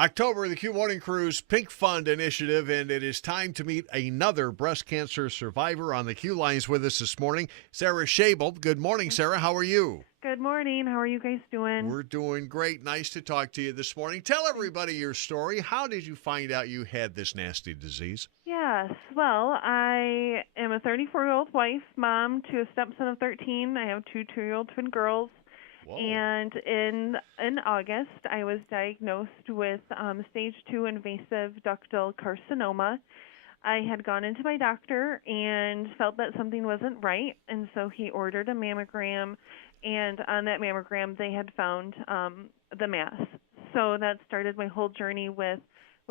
October, the Q Morning Crew's Pink Fund initiative, and it is time to meet another breast cancer survivor on the Q lines with us this morning, Sarah Schaible. Good morning, Sarah. How are you? Good morning. How are you guys doing? We're doing great. Nice to talk to you this morning. Tell everybody your story. How did you find out you had this nasty disease? Yes. Well, I am a 34-year-old wife, mom to a stepson of 13. I have two 2-year-old twin girls. Whoa. And in August, I was diagnosed with stage 2 invasive ductal carcinoma. I had gone into my doctor and felt that something wasn't right, and so he ordered a mammogram, and on that mammogram they had found the mass. So that started my whole journey with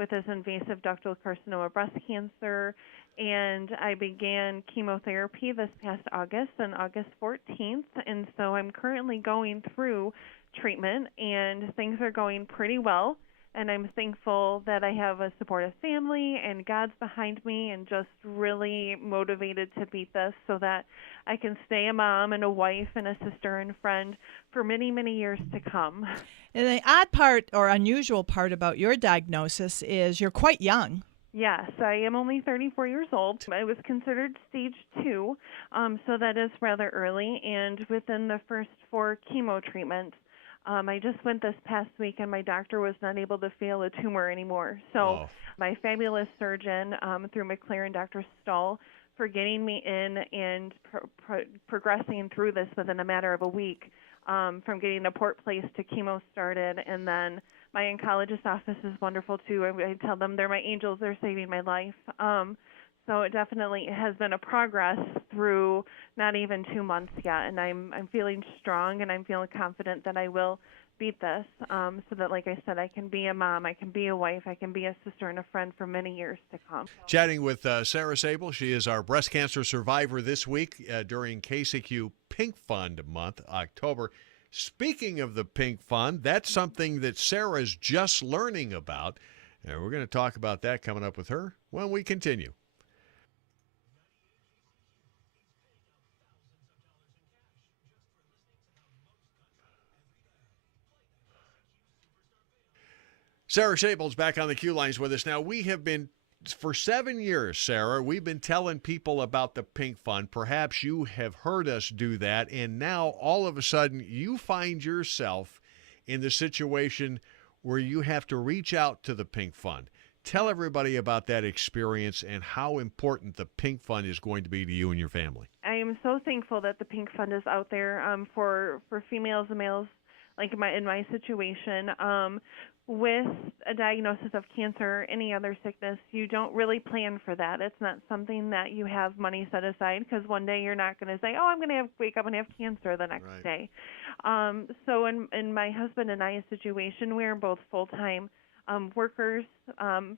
this invasive ductal carcinoma breast cancer, and I began chemotherapy this past August, on August 14th, and so I'm currently going through treatment, and things are going pretty well. And I'm thankful that I have a supportive family and God's behind me and just really motivated to beat this so that I can stay a mom and a wife and a sister and friend for many, many years to come. And the odd part or unusual part about your diagnosis is you're quite young. Yes, I am only 34 years old. I was considered stage 2, so that is rather early. And within the first 4 chemo treatments, I just went this past week, and my doctor was not able to feel a tumor anymore. So my fabulous surgeon through McLaren, Dr. Stahl, for getting me in and progressing through this within a matter of a week, from getting the port placed to chemo started. And then my oncologist office is wonderful, too. I tell them they're my angels. They're saving my life. So it definitely has been a progress through not even 2 months yet, and I'm feeling strong, and I'm feeling confident that I will beat this, so that, like I said, I can be a mom, I can be a wife, I can be a sister and a friend for many years to come. Chatting with Sarah Schaible. She is our breast cancer survivor this week during KCQ Pink Fund Month, October. Speaking of the Pink Fund, that's something that Sarah's just learning about, and we're going to talk about that coming up with her when we continue. Sarah Schaible's back on the Q lines with us. Now, we have been, for 7 years, Sarah, we've been telling people about the Pink Fund. Perhaps you have heard us do that, and now all of a sudden you find yourself in the situation where you have to reach out to the Pink Fund. Tell everybody about that experience and how important the Pink Fund is going to be to you and your family. I am so thankful that the Pink Fund is out there for females and males like in my situation. With a diagnosis of cancer or any other sickness, you don't really plan for that. It's not something that you have money set aside, because one day you're not going to say, oh, I'm going to wake up and have cancer the next day. So in my husband and I's situation, we're both full-time workers,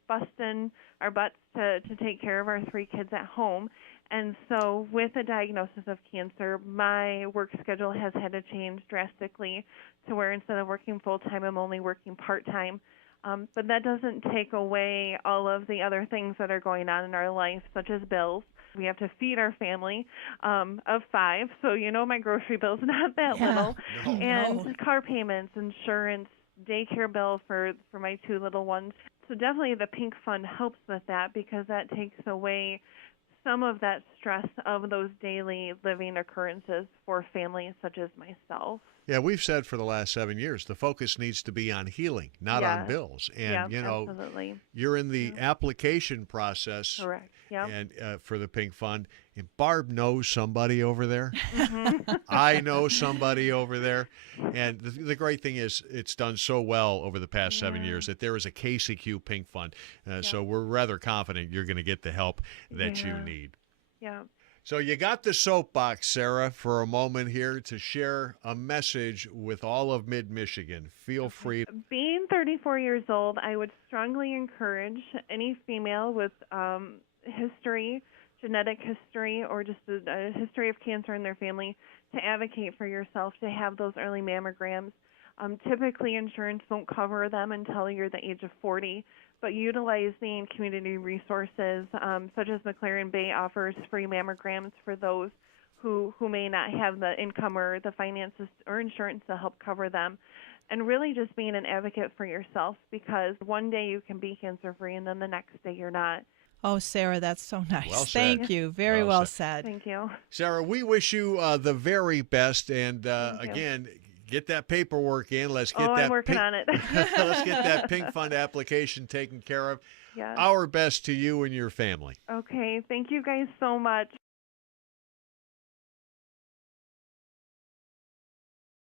busting our butts to take care of our 3 kids at home. And so with a diagnosis of cancer, my work schedule has had to change drastically to where instead of working full-time, I'm only working part-time. But that doesn't take away all of the other things that are going on in our life, such as bills. We have to feed our family of 5, so my grocery bill's not that little. No. And car payments, insurance, daycare bill for my 2 little ones. So definitely the Pink Fund helps with that, because that takes away some of that stress of those daily living occurrences for families such as myself. Yeah, we've said for the last 7 years, the focus needs to be on healing, not on bills. And, absolutely. You're in the application process. Correct. Yeah. And for the Pink Fund. And Barb knows somebody over there. Mm-hmm. I know somebody over there. And the great thing is it's done so well over the past 7 years that there is a KCQ Pink Fund. So we're rather confident you're going to get the help that you need. Yeah. So you got the soapbox, Sarah, for a moment here to share a message with all of Mid-Michigan. Feel free. Being 34 years old, I would strongly encourage any female with history, genetic history, or just a history of cancer in their family to advocate for yourself, to have those early mammograms. Typically, insurance won't cover them until you're the age of 40, but utilizing community resources such as McLaren Bay offers free mammograms for those who may not have the income or the finances or insurance to help cover them. and really just being an advocate for yourself, because one day you can be cancer free and then the next day you're not. Oh, Sarah, that's so nice. Well said. Thank you. Very Well well said. said. Thank you. Sarah, we wish you the very best. And Thank you. again, get that paperwork in. Let's get Oh, that I'm working on it. let's get that Pink Fund application taken care of. Yes. Our best to you and your family. Okay. Thank you guys so much.